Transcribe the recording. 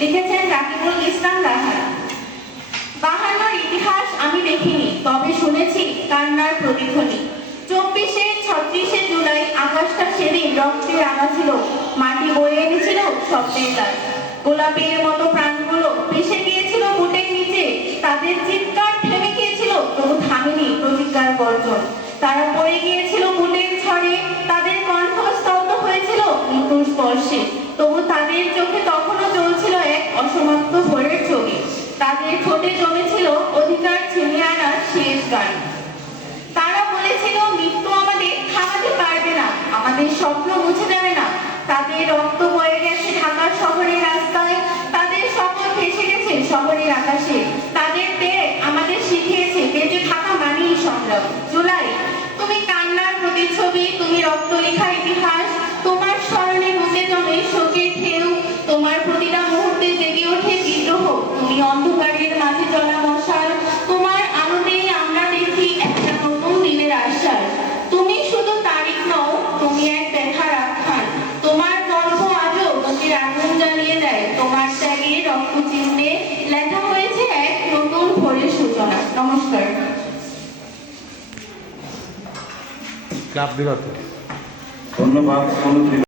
লিখেছেন রাকিবুল ইসলাম রাহাত। বাহান্নর ইতিহাস আমি দেখিনি, তবে শুনেছি কান্নার প্রতিধ্বনি। 24-36 জুলাই আকাশটা সেদিন রক্তে রাঙা ছিল, মাটি বয়ে এনেছিল স্বপ্নের গান। গোলাপের মতো প্রাণগুলো ভেসে গিয়েছিল বুটের নিচে, তাদের চিৎকার থেমে গিয়েছিল তবু থামেনি প্রতিজ্ঞার গর্জন। তারা পড়ে গিয়েছিল বুটের ঝড়ে, তাদের কণ্ঠ স্তব্ধ হয়েছিল মৃত্যুর স্পর্শে, তবু তাদের চোখে তখনও চলছিল এক অসমাপ্ত ভোরের ছবি। তাদের ঠোঁটে জমেছিল অধিকার ছিনিয়ে আনার শেষ গান। তারা বলেছিল মৃত্যু আমাদের থামাতে পারবে না, আমাদের স্বপ্ন মুছে দেবে না। তাদের রক্ত বয়ে গেছে ঢাকার শহরের রাস্তায়, তাদের শপথ ভেসে গেছে শহরের আকাশে, তাদের ত্যাগ আমাদের শিখিয়েছে বেঁচে থাকা মানেই সংগ্রাম। জুলাই, তুমি কান্নার প্রতিচ্ছবি, তুমি রক্ত লেখা ইতিহাস। তোমার স্মরণে বুকে জমে শোকের ঢেউ, তোমার প্রতিটা মুহূর্তে জেগে ওঠে বিদ্রোহ। তুমি অন্ধকারের মাঝে জ্বলা মশাল, তোমার আলোতেই আমরা দেখি একটা নতুন দিনের আশ্বাস। তুমি শুধু তারিখ নও, তুমি এক ব্যথার আখ্যান। তোমার গল্প আজও বুকের আগুন জ্বালিয়ে দেয়, তোমার ত্যাগে রক্ত চিহ্নে লেখা হয়েছে এক নতুন ভোরের সূচনা। নমস্কার। ক্লাব বিরত। ধন্যবাদ।